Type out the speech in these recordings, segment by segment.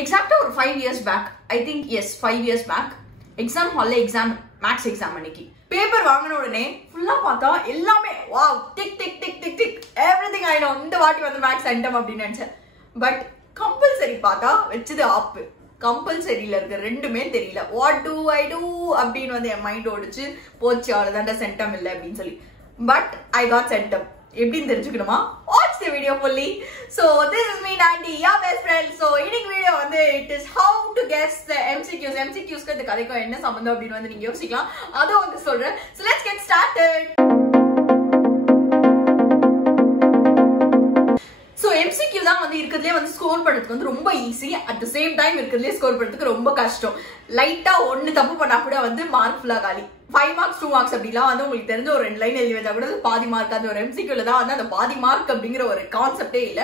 Exactly 5 years back, I think yes 5 years back, exam hall max exam aniki paper vaangana udane fulla paatha ellame wow tick tick tick tick tick everything I know இந்த வாட்டி வந்து max centum அப்படி நினைச்சேன். But compulsory பார்த்தா வெச்சது app. கம்பல்சரியில இருக்க ரெண்டுமே தெரியல. What to I two அப்படின்னு வந்து என் மைண்ட் ஓடிச்சு. போச்சு அவ்வளவுதான்டா சென்டம் இல்லை அப்படின்னு சொல்லி. But I got centum. எப்படின்னு தெரிஞ்சுக்கணுமா? watch the video fully. So this is me Nandi, your best friend. So இன்னைக்கு வீடியோ வந்து it is how to guess the MCQs க்கு இந்த கதைக்கு என்ன சம்பந்தம் அப்படின்னு வந்து நீங்க யோசிக்கலாம். அத வந்து சொல்றேன். So let's get started. So MCQ தான் வந்து இருக்கிறதுலே வந்து ஸ்கோர் பண்றதுக்கு வந்து ரொம்ப easy. At the same time இருக்கிறதுலே ஸ்கோர் பண்றதுக்கு ரொம்ப கஷ்டம். லைட்டா ஒன்னு தப்பு பண்ணா கூட வந்து மார்க் ஃபுல்லா காலி. 5 மார்க்ஸ் 2 மார்க்ஸ் அப்படிலாம் வந்து உங்களுக்கு தெரிஞ்ச ஒரு 2 லைன் எழுதி வச்சா கூட பாதி மார்க். அந்த ஒரு MCQல தான் வந்து அந்த பாதி மார்க் அப்படிங்கிற ஒரு கான்செப்டே இல்ல.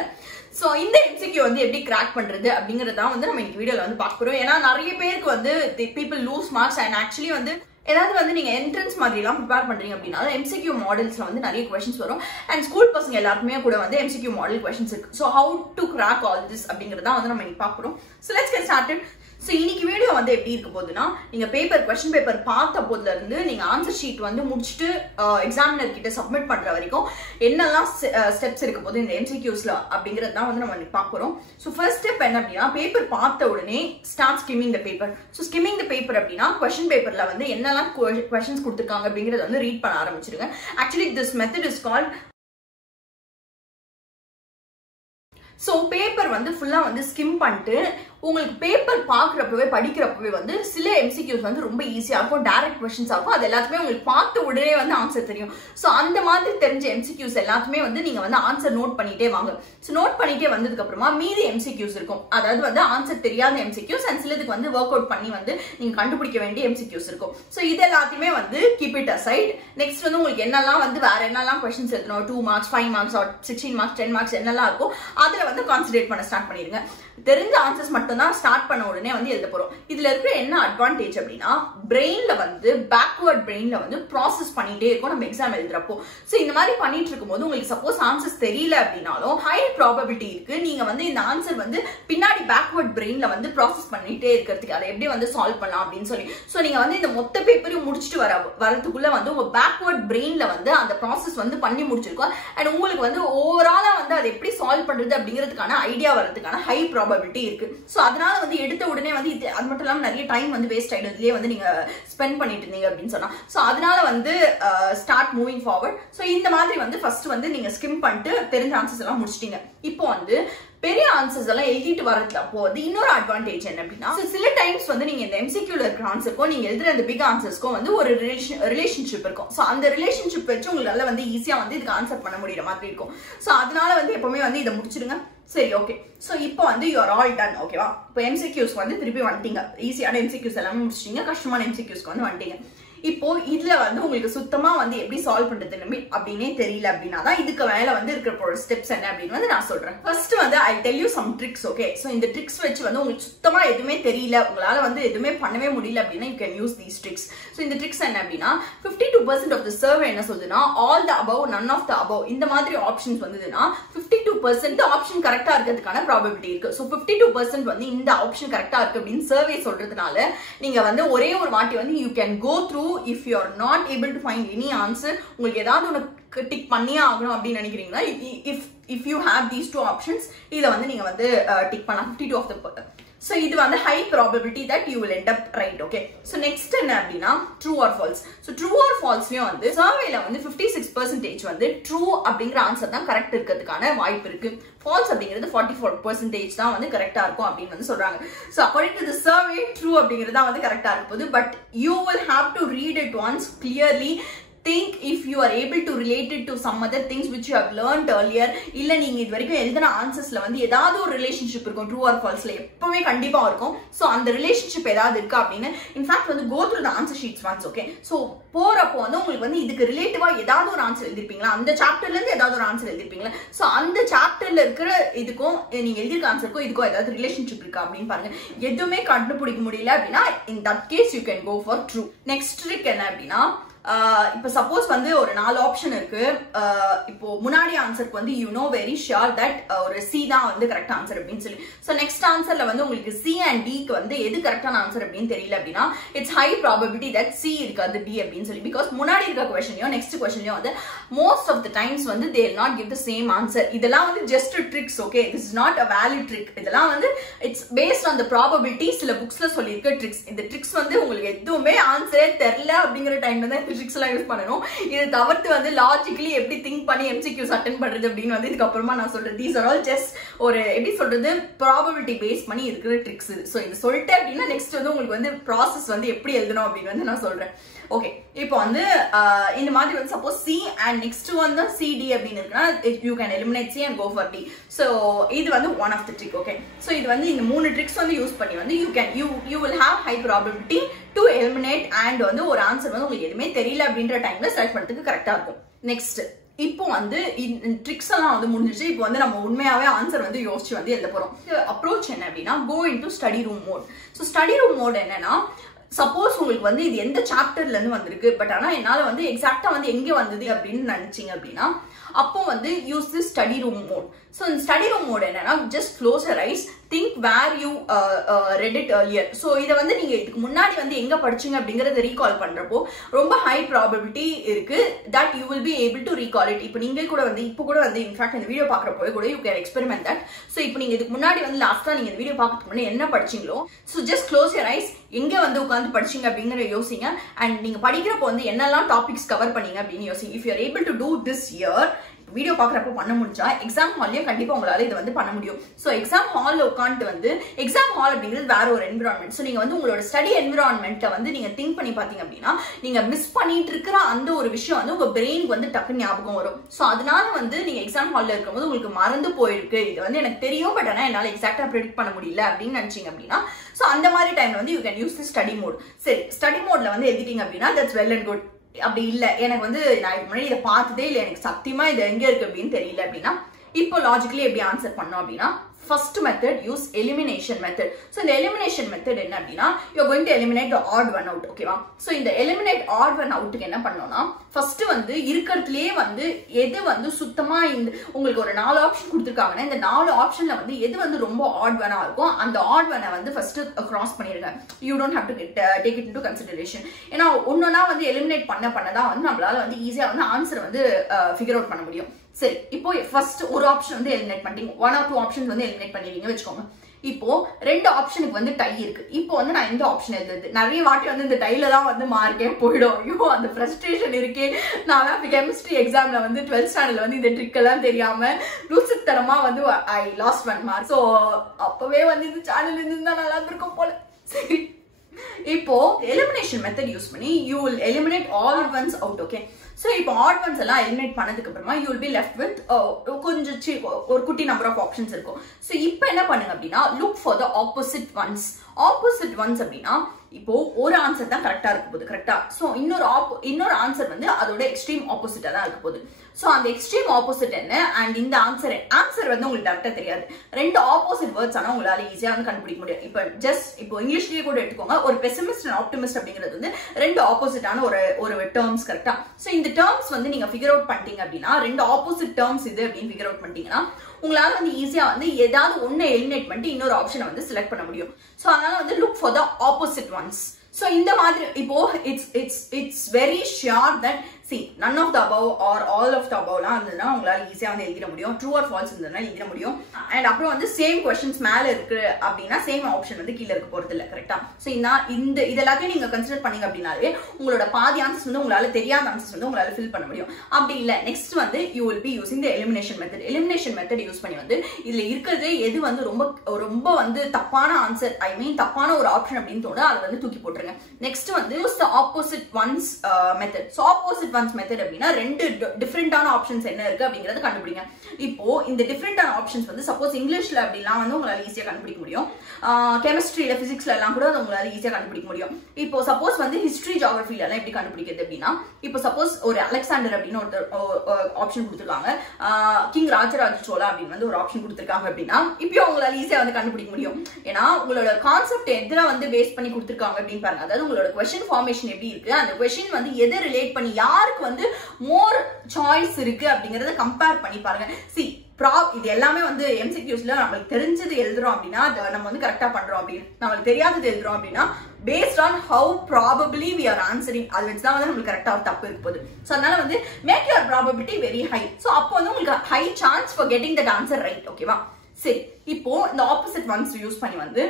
சோ இந்த MCQ வந்து எப்படி கிராக் பண்றது அப்படிங்கறத வந்து நம்ம இந்த வீடியோல வந்து பார்க்க போறோம். ஏன்னா நிறைய பேருக்கு வந்து people lose marks and actually வந்து ஏதாவது வந்து நீங்க என்ட்ரன்ஸ் மாதிரி எல்லாம் ப்ரிப்பேர் பண்றீங்க அப்படின்னா MCQ மாடல்ஸ்ல வந்து நிறைய क्वेश्चंस வரும். அண்ட் ஸ்கூல் பசங்க எல்லாருக்குமே கூட வந்து MCQ மாடல் क्वेश्चंस இருக்கு. So how to crack all this அப்படிங்கறத வந்து நம்ம இன்னைக்கு பார்க்க போறோம். So let's get started. So இன்னைக்கு வீடியோ வந்து எப்படி இருக்க போகுதுன்னா, நீங்க क्वेश्चन பேப்பர் பார்த்த போதுல இருந்து நீங்க ஆன்சர் ஷீட் வந்து முடிச்சிட்டு எக்ஸாமினர் கிட்ட சப்மிட் பண்ற வரைக்கும் என்னெல்லாம் ஸ்டெப்ஸ் இருக்க போகுது இந்த MCQsல அப்படிங்கறத தான் வந்து நம்ம பார்க்க போறோம். சோ ஃபர்ஸ்ட் ஸ்டெப் என்ன அப்படின்னா, பேப்பர் பார்த்த உடனே start skimming the paper. So skimming the paper அப்படின்னா क्वेश्चन பேப்பர்ல வந்து என்னெல்லாம் क्वेश्चंस கொடுத்திருக்காங்க அப்படிங்கறத வந்து ரீட் பண்ண ஆரம்பிச்சிடுங்க. Actually this method is called. So paper வந்து ஃபுல்லா வந்து ஸ்கிம் பண்ணிட்டு உங்களுக்கு பேப்பர் பாக்குறப்பவே படிக்கிறப்பவே வந்து சில MCQs வந்து ரொம்ப ஈஸியா இருக்கும், டைரக்ட் क्वेश्चंस இருக்கும். அது எல்லாத்துமே உங்களுக்கு பார்த்த உடனே வந்து ஆன்சர் தெரியும். சோ அந்த மாதிரி தெரிஞ்ச MCQs எல்லாத்துமே வந்து நீங்க வந்து ஆன்சர் நோட் பண்ணிட்டே வாங்க. சோ நோட் பண்ணிட்டே வந்ததுக்கு அப்புறமா மீதி MCQs இருக்கும். அதாவது வந்து ஆன்சர் தெரியாத MCQs அண்ட் சிலதுக்கு வந்து ஒர்க் அவுட் பண்ணி வந்து நீங்க கண்டுபிடிக்க வேண்டிய MCQs இருக்கும். சோ இது எல்லாத்தையுமே வந்து கீப் இட் அசைட். நெக்ஸ்ட் வந்து உங்களுக்கு என்னெல்லாம் வந்து வேற என்னெல்லாம் क्वेश्चंस எழுதணும், 2 மார்க்ஸ் 5 மார்க்ஸ் 16 மார்க்ஸ் 10 மார்க்ஸ் என்னெல்லாம் இருக்கும் அதுல வந்து கான்சென்ட்ரேட் பண்ண ஸ்டார்ட் பண்ணிருங்க. தெரிஞ்ச ஆன்சர்ஸ் மட்டும் தான் ஸ்டார்ட் பண்ண உடனே வந்து எழுத போறோம். இதுல இருக்கிற என்ன அட்வான்டேஜ் அப்படின்னா, பிரெயின்ல வந்து பேக்வர்ட் பிரெயின்ல வந்து ப்ராசஸ் பண்ணிட்டே இருக்கும் நம்ம எக்ஸாம் எழுதுறப்போ. சோ இந்த மாதிரி பண்ணிட்டு இருக்கும்போது உங்களுக்கு சப்போஸ் ஆன்சர்ஸ் தெரியல அப்படின்னாலும் ஹை ப்ராபபிலிட்டி இருக்கு நீங்க வந்து இந்த ஆன்சர் வந்து பின்னாடி பேக்வர்ட் பிரெயின்ல வந்து ப்ராசஸ் பண்ணிட்டே இருக்கிறதுக்கு அதை எப்படி வந்து சால்வ் பண்ணலாம் அப்படின்னு சொல்லி. சோ நீங்க வந்து இந்த மொத்த பேப்பரையும் முடிச்சுட்டு வரதுக்குள்ள வந்து உங்க பேக்வர்ட் பிரெயின்ல வந்து அந்த ப்ராசஸ் வந்து பண்ணி முடிச்சிருக்கோம். அண்ட் உங்களுக்கு வந்து ஓவராலா வந்து அதை எப்படி சால்வ் பண்றது அப்படிங்கிறதுக்கான ஐடியா வரதுக்கான ஹை ப்ராபபிலிட்டி இருக்கு. சோ அதனால வந்து எடுத்த உடனே வந்து அது மட்டும் இல்லாம நிறைய டைம் வந்து வேஸ்ட் ஆயிடும் இதுலயே வந்து நீங்க ஸ்பெண்ட் பண்ணிட்டு இருந்தீங்க அப்படின்னு சொன்னா. சோ அதனால வந்து ஸ்டார்ட் மூவிங் ஃபார்வர்ட். சோ இந்த மாதிரி வந்து ஃபர்ஸ்ட் வந்து நீங்க ஸ்கிம் பண்ணிட்டு தெரிஞ்ச ஆன்சர்ஸ் எல்லாம் முடிச்சிட்டீங்க. இப்போ வந்து பெரிய ஆன்சர்ஸ் எல்லாம் எழுதிட்டு வரதுல அப்போ வந்து இன்னொரு அட்வான்டேஜ் என்ன அப்படின்னா, சில டைம்ஸ் வந்து நீங்க இந்த MCQல இருக்கிற ஆன்சருக்கும் நீங்க எழுதுற அந்த பிக் ஆன்சர்ஸ்க்கும் வந்து ஒரு ரிலேஷன்ஷிப் இருக்கும். சோ அந்த ரிலேஷன்ஷிப் வச்சு உங்களால வந்து ஈஸியா வந்து இதுக்கு ஆன்சர் பண்ண முடியற மாதிரி இருக்கும். சோ அதனால வந்து எப்பவுமே வந்து இதை முடிச்சிடுங்க. சரி, ஓகே. சோ இப்போ வந்து யூ ஆர் ஆல் டன். ஓகேவா? இப்போ MCQs வந்து திருப்பி வந்துட்டீங்க. ஈஸியான MCQs எல்லாமே முடிச்சிட்டீங்க. கஷ்டமான MCQs வந்து வந்துட்டீங்க. இப்போ இதுல வந்து உங்களுக்கு சுத்தமா வந்து எப்படி சால்வ் பண்றது அப்படின்னே தெரியல அப்படின்னா தான் இதுக்கு மேல வந்து இருக்கிற ஸ்டெப்ஸ் என்ன அப்படின்னு வந்து நான் சொல்றேன். ஃபர்ஸ்ட் வந்து I tell you some tricks. Okay, so இந்த ட்ரிக்ஸ் வச்சு வந்து உங்களுக்கு சுத்தமா எதுவுமே தெரியல, உங்களால வந்து எதுவுமே பண்ணவே முடியல அப்படின்னா you can use these tricks. So இந்த ட்ரிக்ஸ் என்ன அப்படின்னா, 52% ஆஃப் தி சர்வே என்ன சொல்லுதுன்னா all the above none of the above இந்த மாதிரி ஆப்ஷன்ஸ் வந்ததுன்னா 52% ஆப்ஷன் கரெக்டா இருக்கிறதுக்கான ப்ராபபிலிட்டி இருக்கு. சோ 52% வந்து இந்த ஆப்ஷன் கரெக்டா இருக்கு அப்படின்னு சர்வே சொல்றதுனால நீங்க வந்து ஒரே ஒரு வாட்டி வந்து you can go through. If you are not able to find any answer, உங்களுக்கு ஏதாவது ஒன்னு டிக் பண்ணியே ஆகணும் அப்படின்னு நினைக்கிறீங்கன்னா, if you have these two options இத வந்து நீங்க வந்து டிக் பண்ணலாம் 52 of the. So இது வந்து high probability that you will end up right. Okay, so next என்ன அப்படின்னா true or false. So true or falseலயும் வந்து சர்வேல வந்து 56% வந்து true அப்படிங்கிற ஆன்சர் தான் கரெக்ட் இருக்கிறதுக்கான வாய்ப்பு இருக்கு. false அப்படிங்கிறது 44% தான் வந்து கரெக்டா இருக்கும் அப்படின்னு வந்து சொல்றாங்க. So according to the survey true அப்படிங்கிறது தான் வந்து கரெக்டா இருக்க போகுது. But you will have to read it once clearly. Think if you are able to relate it to some other things which you have learned earlier. இல்ல நீங்க இது வரைக்கும் எழுதின ஆன்சர்ஸ்ல வந்து ஏதாவது ஒரு ரிலேஷன்ஷிப் இருக்கும் ட்ரூ ஆர் ஃபால்ஸ்ல எப்பவுமே கண்டிப்பா இருக்கும். சோ அந்த ரிலேஷன்ஷிப் ஏதாவது இருக்கா அப்படின்னு இன்ஃபேக்ட் வந்து go through the answer sheets once. Okay, so போறப்போ வந்து உங்களுக்கு வந்து இதுக்கு ரிலேட்டிவா ஏதாவது ஒரு ஆன்சர் எழுதிருப்பீங்களா, அந்த சாப்டர்ல இருந்து ஏதாவது ஒரு ஆன்சர் எழுதிருப்பீங்களா. சோ அந்த சாப்டர்ல இருக்கிற இதுக்கும் நீங்க எழுதிருக்க ஆன்சருக்கும் இதுக்கும் ஏதாவது ரிலேஷன்ஷிப் இருக்கா அப்படின்னு பாருங்க. எதுவுமே கண்டுபிடிக்க முடியல அப்படின்னா in that case you can go for true. Next trick என்ன அப்படின்னா, இப்போ சப்போஸ் வந்து ஒரு 4 ஆப்ஷன் இருக்கு. இப்போ முன்னாடி ஆன்சருக்கு வந்து you know very sure that ஒரு சி தான் வந்து கரெக்ட் ஆன்சர் அப்படின்னு சொல்லி. ஸோ நெக்ஸ்ட் ஆன்சர்ல வந்து உங்களுக்கு சி அண்ட் டிக்கு வந்து எது கரெக்டான ஆன்சர் அப்படின்னு தெரியல அப்படின்னா it's high probability that C இருக்காது டி அப்படின்னு சொல்லி. பிகாஸ் முன்னாடி இருக்க கொஸ்டின்லயும் நெக்ஸ்ட் கொஸ்டின்லயும் வந்து மோஸ்ட் ஆஃப் த டைம்ஸ் வந்து they will not give the same answer. இதெல்லாம் வந்து just tricks. Okay, this is not a valid trick. இதெல்லாம் வந்து it's based on the probability. சில புக்ஸ்ல சொல்லியிருக்க ட்ரிக்ஸ். இந்த ட்ரிக்ஸ் வந்து உங்களுக்கு எதுவுமே ஆன்சரே தெரியல அப்படிங்கிற டைம்ல தான் ட்ரிக்ஸ் எல்லாம் யூஸ் பண்ணணும். இது தவிர்த்து வந்து லாஜிக்கலி எப்படி திங்க் பண்ணி எம்சிக்யூஸ் அட்டென்ட் பண்றது அப்படின்னு வந்து இதுக்கப்புறமா நான் சொல்றேன். தீஸ் ஆர் ஆல் ஜஸ்ட் ஒரு எப்படி சொல்றது ப்ராபபிலிட்டி பேஸ் பண்ணி இருக்கிற ட்ரிக்ஸ். ஸோ இது சொல்லிட்டு அப்படின்னா நெக்ஸ்ட் வந்து உங்களுக்கு வந்து ப்ராசஸ் வந்து எப்படி எழுதணும் அப்படின்னு வந்து நான் சொல்றேன். ஓகே, இப்போ வந்து இந்த மாதிரி வந்து சப்போஸ் சி அண்ட் நெக்ஸ்ட் வந்து சிடி அப்படின்னு இருக்குன்னா you can eliminate C and go for D. So இது வந்து one of the trick. Okay, so இது வந்து இந்த 3 ட்ரிக்ஸ் வந்து யூஸ் பண்ணி வந்து you will have high probability to eliminate and வந்து ஒரு ஆன்சர் வந்து உங்களுக்கு எதுவுமே தெரியல அப்படின்ற டைம்ல செலக்ட் பண்ணுறதுக்கு கரெக்டா இருக்கும். நெக்ஸ்ட் இப்போ வந்து ட்ரிக்ஸ் எல்லாம் வந்து முடிஞ்சிச்சு. இப்போ வந்து நம்ம உண்மையாவே ஆன்சர் வந்து யோசிச்சு வந்து எழுத போறோம். அப்ரோச் என்ன அப்படின்னா go into study room mode. So study room mode என்னன்னா சப்போஸ் உங்களுக்கு வந்து இது எந்த சாப்டர்ல இருந்து வந்திருக்கு பட் ஆனா என்னால வந்து எக்ஸாக்டா வந்து எங்க வந்தது அப்படின்னு நினைச்சீங்க அப்படின்னா அப்போ வந்து use the study room mode. So இந்த ஸ்டடி ரூம் மோட் என்னன்னா just close your eyes, think where you read it earlier. So இதை வந்து நீங்க இதுக்கு முன்னாடி வந்து எங்க படிச்சீங்க அப்படிங்கறத ரீகால் பண்றப்போ ரொம்ப ஹை ப்ராபபிலிட்டி இருக்கு that you will be able to recall it. இப்போ நீங்க கூட வந்து இப்போ கூட வந்து இன்ஃபேக்ட் இந்த வீடியோ பாக்குறப்போ கூட you can experiment that. So இப்போ நீங்க இதுக்கு முன்னாடி வந்து லாஸ்டா நீங்க இந்த வீடியோ பார்க்கறதுக்கு முன்னாடி என்ன படிச்சீங்களோ so just close your eyes, எங்க வந்து உட்காந்து படிச்சீங்க அப்படிங்கிற யோசிங்க. அண்ட் நீங்க படிக்கிறப்போ வந்து என்னெல்லாம் டாபிக்ஸ் கவர் பண்ணீங்க அப்படின்னு யோசிங்க. If you are able to do this year video பாக்குறப்ப பண்ண முடிஞ்சா எக்ஸாம் ஹால்லயும் கண்டிப்பா உங்களால இதை வந்து பண்ண முடியும். ஸோ எக்ஸாம் ஹால்ல உட்காந்து வந்து எக்ஸாம் ஹால் அப்படிங்கிறது வேற ஒரு என்விரான்மெண்ட். ஸோ நீங்க வந்து உங்களோட ஸ்டடி என்விரான்மெண்ட்டை வந்து நீங்க திங்க் பண்ணி பாத்தீங்க அப்படின்னா நீங்க மிஸ் பண்ணிட்டு இருக்கிற அந்த ஒரு விஷயம் வந்து உங்க பிரெயினுக்கு வந்து டக்குன்னு ஞாபகம் வரும். ஸோ அதனால வந்து நீங்க எக்ஸாம் ஹால்ல இருக்கும்போது உங்களுக்கு மறந்து போயிருக்கு, இது வந்து எனக்கு தெரியும் பட் ஆனா என்னால எக்ஸாக்டா ப்ரெடிக்ட் பண்ண முடியல அப்படின்னு நினைச்சீங்க அப்படின்னா ஸோ அந்த மாதிரி டைம்ல வந்து you can use the study mode. சரி, ஸ்டடி மோட்ல வந்து எழுதிட்டீங்க அப்படின்னா தட்ஸ் வெல் அண்ட் குட். அப்படி இல்ல எனக்கு வந்து நான் இதுக்கு முன்னாடி இதை பார்த்ததே இல்லை, எனக்கு சத்தியமா இது எங்க இருக்கு அப்படின்னு தெரியல அப்படின்னா இப்போ லாஜிக்கலி எப்படி ஆன்சர் பண்ணோம் அப்படின்னா first method use elimination method. So இந்த எலிமினேஷன் மெத்தட் என்ன அப்படின்னா you are going to eliminate the odd one out. ஓகேவா? ஸோ இந்த எலிமினேட் ஆட் ஒன் அவுட்டுக்கு என்ன பண்ணோம்னா ஃபர்ஸ்ட் வந்து இருக்கிறதுலயே வந்து எது வந்து சுத்தமா இந்த உங்களுக்கு ஒரு 4 ஆப்ஷன் கொடுத்துருக்காங்கன்னா இந்த 4 ஆப்ஷன்ல வந்து எது வந்து ரொம்ப ஆட் ஒன்னா இருக்கும் அந்த ஆட் ஒன்னை வந்து ஃபர்ஸ்ட் கிராஸ் பண்ணிருங்க. You don't have to take it into consideration. ஏன்னா ஒன்னொன்னா வந்து எலிமினேட் பண்ணதான் வந்து நம்மளால வந்து ஈஸியா வந்து ஆன்சர் வந்து ஃபிகர் அவுட் பண்ண முடியும். சரி, இப்போ ஃபர்ஸ்ட் ஒரு ஆப்ஷன் வந்து எலிமினேட் பண்ணிட்டீங்க, 1 or 2 ஆப்ஷன்ஸ் வந்து எலிமினேட் பண்ணிடுவீங்க வச்சுக்கோங்க. இப்போ 2 ஆப்ஷனுக்கு வந்து டை இருக்கு. இப்போ வந்து நான் எந்த ஆப்ஷன் எழுதுறது நிறைய வாட்டி வந்து இந்த டைல தான் வந்து மார்க்கே போயிடும். ஐயோ அந்த ஃப்ரஸ்ட்ரேஷன் இருக்கே. நான் கெமிஸ்ட்ரி எக்ஸாம்ல வந்து 12th ஸ்டாண்டர்ட்ல வந்து இந்த ட்ரிக் எல்லாம் தெரியாம லூசுத்தனமா வந்து ஐ லாஸ்ட் 1 மார்க். ஸோ அப்பவே வந்து இந்த சேனல் இருந்தா நல்லா இருக்கும் போல. சரி, இப்போ எலிமினேஷன் மெத்தட் யூஸ் பண்ணி you will eliminate all once out. Okay, so இப்போ ஆட் ஒன்ஸ் எல்லாம் எலிமினேட் பண்ணதுக்கு அப்புறமா you will B left with கொஞ்சம் ஒரு குட்டி நம்பர் ஆஃப் ஆப்ஷன்ஸ் இருக்கும். ஸோ இப்போ என்ன பண்ணுங்க அப்படின்னா look for the opposite once. Opposite once அப்படின்னா இப்போ ஒரு ஆன்சர் தான் கரெக்டா இருக்க போகுது, கரெக்டா? ஸோ இன்னொரு ஆன்சர் வந்து அதோட எக்ஸ்ட்ரீம் ஆப்போசிட்டா தான் இருக்க போகுது. ஸோ அந்த எக்ஸ்ட்ரீம் ஆப்போசிட் என்ன அண்ட் இந்த ஆன்சர் வந்து உங்களுக்கு டேரக்டா தெரியாது. 2 ஆப்போசிட் வேர்ட்ஸ் ஆனா உங்களால ஈஸியா வந்து கண்டுபிடிக்க முடியும். இப்போ இங்கிலீஷ்லயே கூட எடுத்துக்கோங்க, ஒரு பெசிமிஸ்ட் அண்ட் ஆப்டிமிஸ்ட் அப்படிங்கிறது வந்து 2 ஆப்போசிட்டான ஒரு டேர்ம்ஸ், கரெக்டா? ஸோ இந்த டேர்ம்ஸ் வந்து நீங்க ஃபிகர் அவுட் பண்ணிட்டீங்க அப்படின்னா 2 ஆப்போசிட் டேர்ம்ஸ் இது அப்படின்னு ஃபிகர் அவுட் பண்ணிட்டீங்கன்னா உங்களால வந்து ஈஸியா வந்து ஏதாவது ஒன்னு எலிமினேட் பண்ணிட்டு இன்னொரு ஆப்ஷனை வந்து செலக்ட் பண்ண முடியும். ஸோ அதனால வந்து look for the opposite once. So இந்த மாதிரி இப்போ it's very sure that see none of the above or all of the above லாம் இருந்ததுன்னா உங்களால ஈஸியா வந்து எழுதிட முடியும். ட்ரூ ஆர் ஃபால்ஸ் இருந்ததுன்னா எழுதிட முடியும். அண்ட் அப்புறம் வந்து சேம் கொஸ்டின்ஸ் மேல இருக்கு அப்படின்னா சேம் ஆப்ஷன் வந்து கீழே இருக்க போறது இல்லை, கரெக்டா? ஸோ இதெல்லாத்தையும் நீங்க கன்சிடர் பண்ணீங்க அப்படின்னாலே உங்களோட பாதி ஆன்சர்ஸ் வந்து உங்களால தெரியாத ஆன்சர்ஸ் வந்து உங்களால ஃபில் பண்ண முடியும். அப்படி இல்லை நெக்ஸ்ட் வந்து you will B using the elimination method. Elimination method use பண்ணி வந்து இதுல இருக்கிறது எது வந்து ரொம்ப வந்து தப்பான ஆன்சர் தப்பான ஒரு ஆப்ஷன் அப்படின்னு தோணுது அதை வந்து தூக்கி போட்டுருங்க. நெக்ஸ்ட் வந்து use the opposite once method. So opposite once method அப்படின்னா ரெண்டு டிஃப்ரெண்டான ஆப்ஷன்ஸ் என்ன இருக்கு அப்படிங்கறத கண்டுபிடிங்க. இப்போ இந்த டிஃப்ரெண்டான ஆப்ஷன்ஸ் வந்து சப்போஸ் இங்கிலீஷ்ல அப்படிலாம் வந்து உங்களால ஈஸியா கண்டுபிடிக்க முடியும், கெமிஸ்ட்ரியில பிசிக்ஸ்ல எல்லாம் கூட உங்களால ஈஸியா கண்டுபிடிக்க முடியும். இப்போ சப்போஸ் வந்து ஹிஸ்டரி ஜியோகிராஃபில எல்லாம் எப்படி கண்டுபிடிக்கிறது அப்படின்னா, இப்போ சப்போஸ் ஒரு அலெக்சாண்டர் அப்படின்னு ஒரு ஆப்ஷன் கொடுத்துருக்காங்க, கிங் ராஜராஜ சோழா அப்படின்னு வந்து ஒரு ஆப்ஷன் கொடுத்துருக்காங்க அப்படின்னா இப்பயும் உங்களால ஈஸியா வந்து கண்டுபிடிக்க முடியும். ஏன்னா உங்களோட கான்செப்ட் எதுல வந்து பேஸ் பண்ணி கொடுத்துருக்காங்க அப்படின்னு பாருங்க. அதாவது உங்களோட क्वेश्चन ஃபார்மேஷன் எப்படி இருக்கு, அந்த क्वेश्चन வந்து எதை ரிலேட் பண்ணி யாருக்கு வந்து மோர் சாய்ஸ் இருக்கு அப்படிங்கறத கம்பேர் பண்ணி பாருங்க. இது எல்லாமே வந்து எம்சிக்யூஸ்ல நம்மளுக்கு தெரிஞ்சது எழுதுறோம் அப்படின்னா நம்ம வந்து கரெக்டா பண்றோம் அப்படின்னு, நம்மளுக்கு தெரியாதது எழுதுறோம் அப்படின்னா based on how probably we are answering அது வச்சு தான் வந்து நம்மளுக்கு கரெக்டா ஒரு தப்பு இருக்க போகுது. ஸோ அதனால வந்து make your probability very high. So அப்போ வந்து உங்களுக்கு high chance for getting that answer right. ஓகேவா? சரி, இப்போ இந்த ஆப்போசிட் ஒன்ஸ் யூஸ் பண்ணி வந்து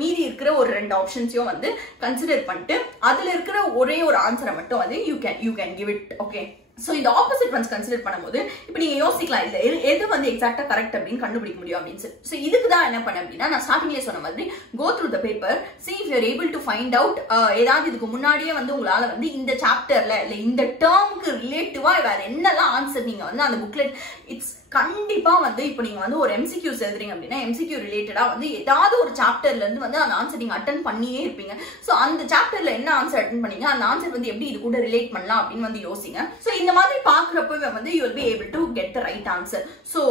மீதி இருக்கிற ஒரு ரெண்டு ஆப்ஷன்ஸையும் வந்து கன்சிடர் பண்ணிட்டு அதுல இருக்கிற ஒரே ஒரு ஆன்சரை மட்டும் வந்து you can give it. Okay, so இந்த ஆப்போசிட் ஒன்ஸ் கன்சிடர் பண்ணும்போது இப்போ நீங்க யோசிக்கலாம் இல்ல எது வந்து எக்ஸாக்ட்டா கரெக்ட் அப்படின்னு கண்டுபிடிக்க முடியும் அப்படின்னு. சோ இதுக்கு தான் என்ன பண்ண அப்படின்னா, நான் ஸ்டார்டிங்லேயே சொன்ன மாதிரி go through the paper, see if you are able to find out ஏதாவது இதுக்கு முன்னாடியே வந்து உங்களால வந்து இந்த சாப்டர்ல இல்ல இந்த டேர்முக்கு ரிலேட்டிவா வேற என்னெல்லாம் ஆன்சர் நீங்க வந்து அந்த புக்லெட் இட்ஸ் கண்டிப்பா வந்து இப்போ நீங்க வந்து ஒரு எம்சிக்யூஸ் எழுதுறீங்க அப்படின்னா எம்சிக்யூ ரிலேட்டடா வந்து ஏதாவது ஒரு சாப்டர்ல இருந்து வந்து அந்த ஆன்சர் நீங்க அட்டன் பண்ணியே இருப்பீங்க. சோ அந்த சாப்டர்ல என்ன ஆன்சர் அட்டன் பண்ணீங்க, அந்த ஆன்சர் வந்து எப்படி இது கூட ரிலேட் பண்ணலாம் அப்படின்னு வந்து யோசிங்க. சோ இந்த மாதிரி பாக்குறப்ப வந்து you will be able to get the right answer. So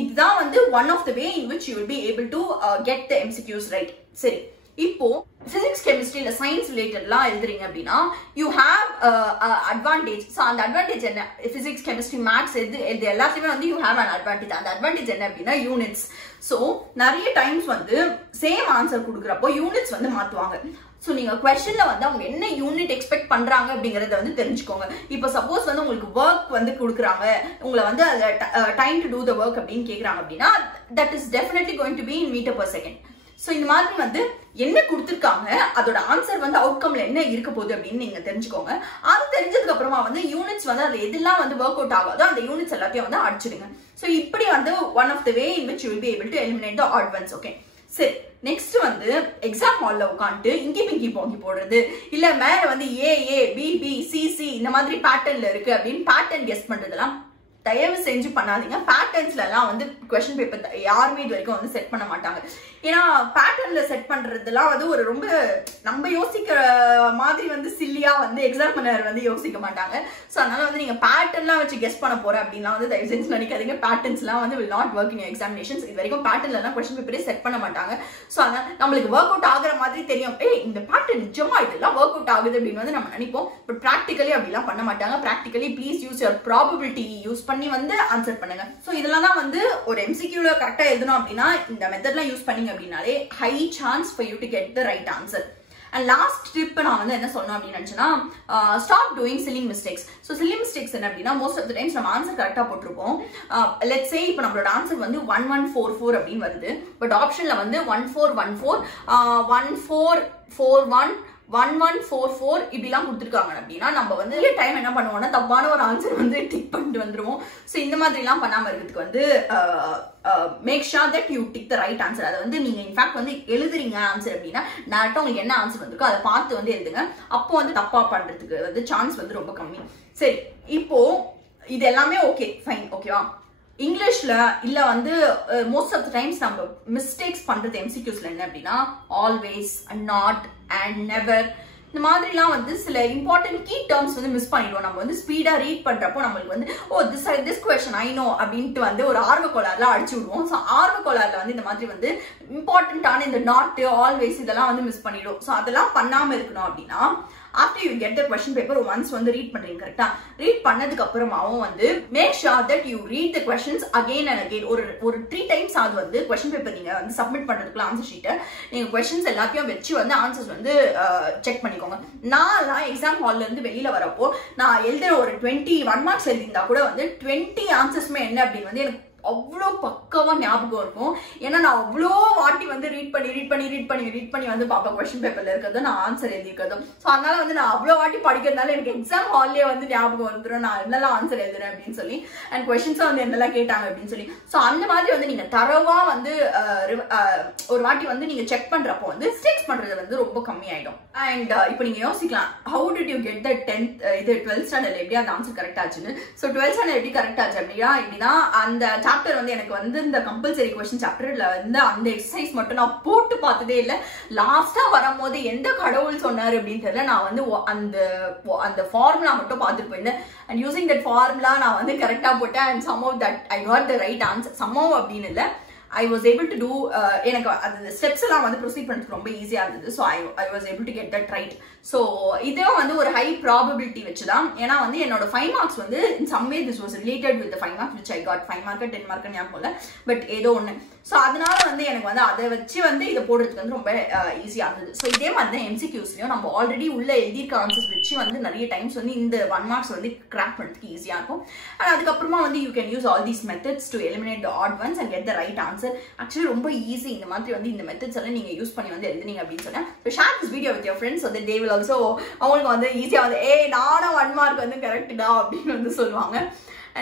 இதுதான் வந்து one of the way in which you will be able to get the MCQs right. சரி, இப்போ பிசிக்ஸ் கெமிஸ்ட்ரி இல்ல சயின்ஸ் ரிலேட்டட்லாம் எழுதுறீங்க அப்படின்னா யூ ஹேவ் அட்வான்டேஜ். ஸோ அந்த advantage என்ன, physics chemistry maths இது எல்லாத்தையுமே வந்து யூ ஹேவ் அன் அட்வான்டேஜ். அந்த அட்வான்டேஜ் என்ன அப்படின்னா யூனிட்ஸ். ஸோ நிறைய டைம்ஸ் வந்து சேம் ஆன்சர் கொடுக்குறப்போ யூனிட்ஸ் வந்து மாத்துவாங்க. ஸோ நீங்க கொஸ்டின்ல வந்து அவங்க என்ன யூனிட் எக்ஸ்பெக்ட் பண்றாங்க அப்படிங்கறத வந்து தெரிஞ்சுக்கோங்க. இப்போ சப்போஸ் வந்து உங்களுக்கு ஒர்க் வந்து கொடுக்குறாங்க, உங்களை வந்து time to do the work அப்படின்னு கேட்கறாங்க அப்படின்னா that is definitely going to be in metre per second. So இந்த மாதிரி வந்து என்ன கொடுத்துருக்காங்க, அதோட ஆன்சர் வந்து அவுட்கம்ல என்ன இருக்க போகுது அப்படின்னு நீங்க தெரிஞ்சுக்கோங்க. அது தெரிஞ்சதுக்கு அப்புறமா வந்து யூனிட்ஸ் வந்து அது எதெல்லாம் வந்து ஒர்க் அவுட் ஆகாதோ அந்த யூனிட்ஸ் எல்லாத்தையும் வந்து அடிச்சிடுங்க. சோ இப்படி வந்து one of the way in which you will be able to eliminate the odd ones. Okay, சரி, நெக்ஸ்ட் வந்து எக்ஸாம் ஹால்ல உட்காந்துட்டு இங்கி பிங்கி போங்கி போடுறது, இல்ல மேல வந்து A B B C C இந்த மாதிரி பேட்டர்ன்ல இருக்கு அப்படின்னு பேட்டர்ன் கெஸ் பண்றதெல்லாம் தயவு செஞ்சு பண்ணாதீங்க. பேட்டர்ன்ஸ்ல எல்லாம் வந்து கொஸ்டின் பேப்பர் யாருமே இது வரைக்கும் வந்து செட் பண்ண மாட்டாங்க. ஏன்னா பேட்டர்ன்ல செட் பண்றதுலாம் வந்து ஒரு ரொம்ப நம்ம யோசிக்கிற மாதிரி வந்து சில்லியா வந்து எக்ஸாமினர் வந்து யோசிக்க மாட்டாங்க. ஸோ அதனால வந்து நீங்க பேட்டர்ன்லாம் வச்சு கெஸ் பண்ண போறேன் அப்படின்னா வந்து தயவு செஞ்சு நினைக்காதீங்க. பேட்டர்ன்ஸ்லாம் வந்து will not work in your examinations. இது வரைக்கும் பேட்டர்ன்ல எல்லாம் கொஸ்டின் பேப்பரே செட் பண்ண மாட்டாங்க. ஸோ அதனால நம்மளுக்கு ஒர்க் அவுட் ஆகுற மாதிரி தெரியும், இந்த பேட்டர்ன் நிஜமா இதெல்லாம் ஒர்க் அவுட் ஆகுது அப்படின்னு வந்து நம்ம நினைப்போம். பட் ப்ராக்டிகலி அப்படிலாம் பண்ண மாட்டாங்க. Practically please use your probability use பண்ணி வந்து ஆன்சர் பண்ணுங்க. சோ இதெல்லாம் தான் வந்து ஒரு எம்சிக்யூல கரெக்டா எழுதணும் அப்படின்னா இந்த மெத்தட்லாம் யூஸ் பண்ணீங்க அப்படின்னாலே high chance for you to get the right answer. And last tip நான் வந்து என்ன சொல்லணும் அப்படின்னு நினைச்சேன்னா, stop doing silly mistakes. So silly mistakes என்ன அப்படின்னா, மோஸ்ட் ஆஃப் த டைம்ஸ் நம்ம ஆன்சர் கரெக்டாக போட்டிருப்போம். லெட்ஸ் சே இப்போ நம்மளோட ஆன்சர் வந்து 1144 அப்படின்னு வருது. பட் ஆப்ஷன்ல வந்து 1414 1441 1144 இப்படிலாம் கொடுத்துருக்காங்க அப்படின்னா நம்ம வந்து டைம் என்ன பண்ணுவோம்னா தப்பான ஒரு ஆன்சர் வந்து டிக் பண்ணிட்டு வந்துருவோம். ஸோ இந்த மாதிரிலாம் பண்ணாம இருக்கிறதுக்கு வந்து make sure that you tick the right answer. அதை வந்து நீங்க இன்ஃபேக்ட் வந்து எழுதுறீங்க ஆன்சர் அப்படின்னா டேரக்டா உங்களுக்கு என்ன ஆன்சர் வந்திருக்கோ அதை பார்த்து வந்து எழுதுங்க. அப்போ வந்து தப்பா பண்றதுக்கு வந்து சான்ஸ் வந்து ரொம்ப கம்மி. சரி, இப்போ இது எல்லாமே ஓகே ஃபைன், ஓகேவா? இங்கிலீஷ்ல இல்ல வந்து மோஸ்ட் ஆஃப் த டைம்ஸ் நம்ம மிஸ்டேக்ஸ் பண்றது எம்சிக்யூஸ்ல என்ன அப்படின்னா ஆல்வேஸ், நாட் அண்ட் நெவர் இந்த மாதிரிலாம் வந்து சில இம்பார்ட்டன்ட் கீ டேர்ம்ஸ் வந்து மிஸ் பண்ணிடுவோம். நம்ம வந்து ஸ்பீடா ரீட் பண்றப்போ நம்மளுக்கு வந்து திஸ் கொஸ்டின் ஐ நோ அப்படின்ட்டு வந்து ஒரு ஆர்வ கோளாறுல அடிச்சு விடுவோம். ஸோ ஆர்வ கோளாறுல வந்து இந்த மாதிரி வந்து இம்பார்ட்டன்டான இந்த நாட் ஆல்வேஸ் இதெல்லாம் வந்து மிஸ் பண்ணிடும். ஸோ அதெல்லாம் பண்ணாம இருக்கணும் அப்படின்னா after you get the question paper once வந்து read பண்றீங்க கரெக்ட்டா, read பண்ணதுக்கு அப்புறமாவும் வந்து make sure that you read the questions again and again. ஒரு 3 times அது வந்து question paper நீங்க வந்து சப்மிட் பண்றதுக்குள்ள ஆன்சர் ஷீட்டை நீங்க questions எல்லாத்தையும் வச்சு வந்து ஆன்சர்ஸ் வந்து செக் பண்ணிக்கோங்க. நான் எக்ஸாம் ஹால்ல இருந்து வெளியில வரப்போ நான் எழுதுற ஒரு 21 மார்க்ஸ் எழுதியிருந்தா கூட வந்து 20 ஆன்சர்ஸ்மே என்ன அப்படின்னு வந்து எனக்கு அவ்வளோ பக்கவா ஞாபகம் இருக்கும். ஏன்னா நான் அவ்வளோ வாட்டி வந்து ரீட் பண்ணி வந்து பாப்பேன் கொஸ்டின் பேப்பர்ல இருக்கிறது நான் ஆன்சர் எழுதிருக்கதும். ஸோ அதனால வந்து நான் அவ்வளோ வாட்டி படிக்கிறதுனால எனக்கு எக்ஸாம் ஹால்லேயே வந்து ஞாபகம் வந்துடும் நான் என்னெல்லாம் ஆன்சர் எழுதுறேன் அப்படின்னு சொல்லி, அண்ட் கொஸ்டின்ஸும் வந்து என்னெல்லாம் கேட்டாங்க அப்படின்னு சொல்லி. ஸோ அந்த மாதிரி வந்து நீங்க தரவா வந்து ஒரு வாட்டி வந்து நீங்க செக் பண்றப்போ வந்து மிஸ்டேக்ஸ் பண்றது வந்து ரொம்ப கம்மியாயிடும். அண்ட் இப்போ நீங்க யோசிக்கலாம், how did you get the 12th standard எப்படி அந்த ஆன்சர் கரெக்ட் ஆச்சுன்னு. ஸோ 12th ஸ்டாண்டர்ட் எப்படி கரெக்ட் ஆச்சு அப்படின்னா, இப்படிதான் அந்த சாப்டர் வந்து எனக்கு வந்து இந்த கம்பல்சரி கொஸ்டின் சாப்டர்ல வந்து அந்த எக்ஸசைஸ் மட்டும் நான் போட்டு பார்த்ததே இல்லை. லாஸ்டா வரும்போது எந்த கடவுள் சொன்னாரு அப்படின்னு தெரியல, நான் வந்து அந்த ஃபார்முலா மட்டும் பார்த்துட்டு போயிருந்தேன். அண்ட் யூசிங் தட் ஃபார்முலா நான் வந்து கரெக்டா போட்டேன். And somehow that I got the right answer. somehow அப்படின்னு இல்லை, I was able to do எனக்கு அந்த ஸ்டெப்ஸ் எல்லாம் வந்து ப்ரொசீட் பண்ணுறதுக்கு ரொம்ப ஈஸியாக இருந்தது. So I was able to get that right. So இதுவும் வந்து ஒரு ஹை ப்ராபபிலிட்டி வச்சுதான். ஏன்னா வந்து என்னோட 5 marks வந்து in some way this was related with the 5 marks which I got. 5 mark 10 mark ஞாபகம் இல்லை, பட் ஏதோ ஒன்று. ஸோ அதனால வந்து எனக்கு வந்து அதை வச்சு வந்து இதை போடுறதுக்கு வந்து ரொம்ப ஈஸியாக இருந்தது. ஸோ இதே மாதிரி தான் எம்சிக்யூஸ்லையும் நம்ம ஆல்ரெடி உள்ள எழுதியிருக்க ஆன்சர்ஸ் வச்சு வந்து நிறைய டைம்ஸ் வந்து இந்த 1 marks வந்து கிராக் பண்ணுறதுக்கு ஈஸியாக இருக்கும். அண்ட் அதுக்கப்புறமா வந்து you can use all these methods to eliminate the odd ones and get the right answer. Actually ரொம்ப ஈஸி. இந்த மாதிரி வந்து இந்த மெத்தட்ஸ் எல்லாம் நீங்க யூஸ் பண்ணி வந்து எழுதுனீங்க அப்படின்னு சொன்னேன். So share this video with your friends, so that they will also அவங்களுக்கு வந்து ஈஸியாக வந்து நானும் 1 mark வந்து கரெக்டா அப்படின்னு வந்து சொல்லுவாங்க.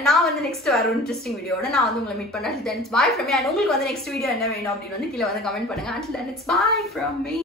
நான் வந்து நெக்ஸ்ட் வேற ஒரு இன்ட்ரெஸ்டிங் வீடியோட நான் வந்து உங்களை மீட் பண்றேன். Then it's bye from me. And உங்களுக்கு வந்து நெக்ஸ்ட் வீடியோ என்ன வேணும் அப்படின்னு வந்து கீழே வந்து கமெண்ட் பண்ணுங்க. Until then it's bye from me.